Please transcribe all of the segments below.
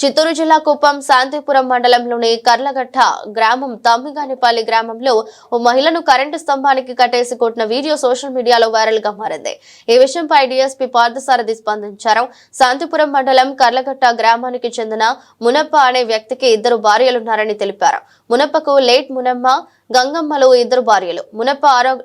చిత్తూరు జిల్లా కుప్పం శాంతిపురం మండలంలోని కర్లగట్ట గ్రామం తమ్మిగానిపల్లి గ్రామంలో ఓ మహిళను కరెంటు స్తంభానికి కట్టేసి కొట్టిన వీడియో సోషల్ మీడియాలో వైరల్గా మారింది. ఈ విషయంపై డీఎస్పీ పార్థసారథి స్పందించారు. శాంతిపురం మండలం కర్లగట్ట గ్రామానికి చెందిన మునప్ప అనే వ్యక్తికి ఇద్దరు భార్యలున్నారని తెలిపారు. మునప్పకు లేట్ మునమ్మ గంగమ్మలు ఇద్దరు భార్యలు. మునప్ప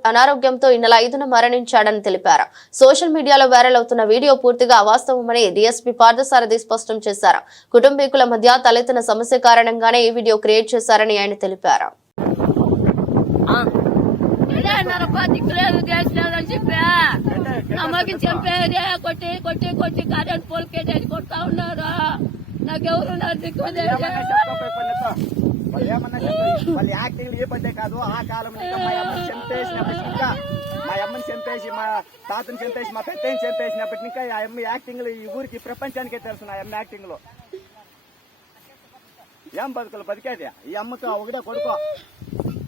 అనారోగ్యంతో ఈ నెల ఐదున మరణించాడని తెలిపారు. సోషల్ మీడియాలో వైరల్ అవుతున్న వీడియో పూర్తిగా అవాస్తవమని డీఎస్పీ పార్థసారథి స్పష్టం చేశారు. కుటుంబీకుల మధ్య తలెత్తిన సమస్య కారణంగానే ఈ వీడియో క్రియేట్ చేశారని ఆయన తెలిపారు. అమ్మకి చంపేదే కొట్టి కొట్టి కొట్టి కరెంట్ పోల్ కొడతా ఉన్నారు. నాకెవరు నా దిక్కు వాళ్ళు ఏమన్నా. వాళ్ళ యాక్టింగ్ ఏ పడ్డే కాదు ఆ కాలంలో ఇంకా మా అమ్మని చంపేసినప్పటి ఇంకా మా అమ్మని చంపేసి మా తాతని చంపేసి మా పెద్దని చంపేసినప్పటి ఇంకా ఆ అమ్మ యాక్టింగ్ ఈ ఊరికి ప్రపంచానికే తెలుసు ఆ అమ్మ యాక్టింగ్లో. ఏం బతుకులు బతికేది? ఈ అమ్మకు ఒకటే కొడుకు.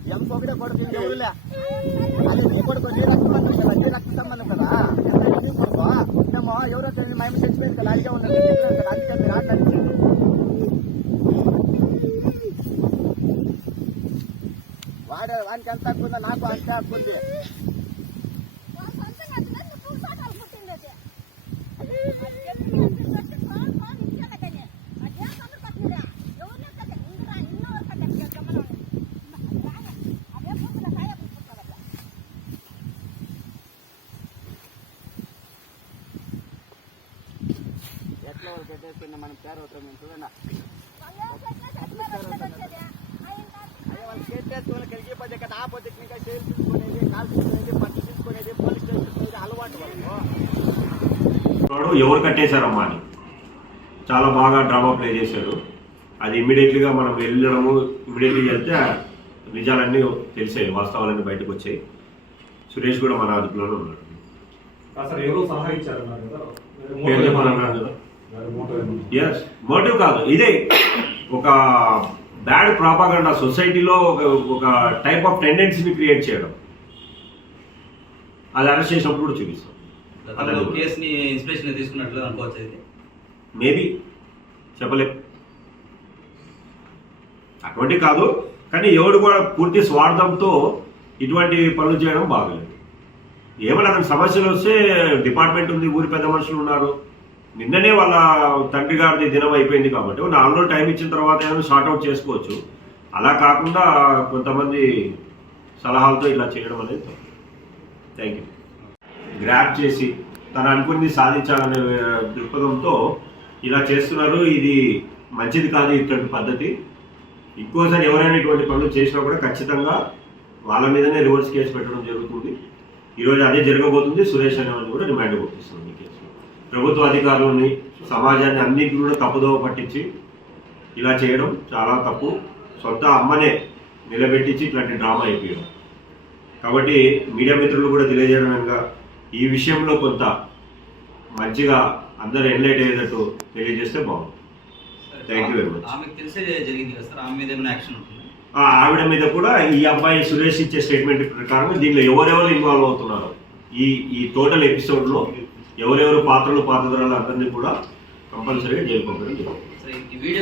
ఈ అమ్మకు ఒకటే కొడుకు ఇంకెవరులే అది నీ కొడుకు నీ రక్త సంబంధం కదా నీ రక్త సంబంధం కదా? నీ కొడుకు? ఏమో ఎవరో తెలియదు మా అమ్మ చచ్చిపోయింది కదా అడిగే ఉన్నది అందుకే మీరు వాడు వానికి ఎంత హక్కు ఉందో నాకు అంతే హక్కు ఉంది. ఎట్లా వాళ్ళు పెట్టేసుకున్న మనం పేరు అవుతాం మేము చూడండి. అయ్యో వాళ్ళు పెట్టేసుకుని కలిగి పోతే కదా ఆ ఇంకా జైలు తీసుకునేది కాలు తీసుకునేది పట్టు తీసుకునేది పోలీస్ స్టేషన్ అలవాటు ఎవరు కట్టేశారమ్మా అని. చాలా బాగా డ్రామా ప్లే చేశాడు. అది ఇమ్మీడియట్లీగా మనం వెళ్ళడము ఇమ్మీడియట్లీ వెళ్తే నిజాలన్నీ తెలిసాయి వాస్తవాలన్నీ బయటకు వచ్చాయి. సురేష్ కూడా మన అదుపులోనే ఉన్నాడు. మోటివ్ కాదు ఇదే ఒక బ్యాడ్ ప్రాపగండా సొసైటీలో ఒక ఒక టైప్ ఆఫ్ టెండెన్సీని క్రియేట్ చేయడం. అది అరెస్ట్ చేసినప్పుడు కూడా చూపిస్తాం. గతంలో కేసుని ఇన్స్పిరేషన్ తీసుకున్నట్లు అనుకోవచ్చు మేబీ. చెప్పలేం. అటువంటి కాదు. కానీ ఎవడు కూడా పూర్తి స్వార్థంతో ఇటువంటి పనులు చేయడం బాగలేదు. ఏమైనా సమస్యలు వస్తే డిపార్ట్మెంట్ ఉంది ఊరి పెద్ద మనుషులు ఉన్నారు. నిన్ననే వాళ్ళ తండ్రి గారిది దినం అయిపోయింది కాబట్టి నాలుగు రోజులు టైం ఇచ్చిన తర్వాత ఏమైనా షార్ట్అవుట్ చేసుకోవచ్చు. అలా కాకుండా కొంతమంది సలహాలతో ఇలా చేయడం అనేది థ్యాంక్ యూ గ్రాప్ చేసి తను అనుకుని సాధించాలనే దృక్పథంతో ఇలా చేస్తున్నారు. ఇది మంచిది కాదు ఇటువంటి పద్ధతి. ఇంకోసారి ఎవరైనా ఇటువంటి పనులు చేసినా కూడా ఖచ్చితంగా వాళ్ళ మీదనే రివర్స్ కేసు పెట్టడం జరుగుతుంది. ఈరోజు అదే జరగబోతుంది. సురేష్ అనే కూడా రిమాండ్ పంపిస్తుంది ఈ కేసులో. ప్రభుత్వ అధికారులని సమాజాన్ని అన్నింటినీ కూడా తప్పుదోవ పట్టించి ఇలా చేయడం చాలా తప్పు. సొంత అమ్మనే నిలబెట్టించి ఇట్లాంటి డ్రామా అయిపోయాం కాబట్టి మీడియా మిత్రులు కూడా తెలియజేయడం అనగా ఈ విషయంలో కొంత మంచిగా అందరూ ఎన్లైట్ అయ్యేటట్టు తెలియజేస్తే బాగుంది Thank you very much. ఆమెకు తెలిసే జరిగింది కదా సార్? ఆమె మీద ఏమైనా యాక్షన్ ఉంటుంది? ఆ ఆవిడ మీద కూడా ఈ అబ్బాయి సురేష్ ఇచ్చే స్టేట్మెంట్ ప్రకారం దీనిలో ఎవరెవరు ఇన్వాల్వ్ అవుతున్నారు? ఈ ఈ టోటల్ ఎపిసోడ్లో ఎవరెవరు పాత్రలు పాత్రధారులు అందరినీ కూడా కంపల్సరీగా జైలు పంపడం జరుగుతుంది.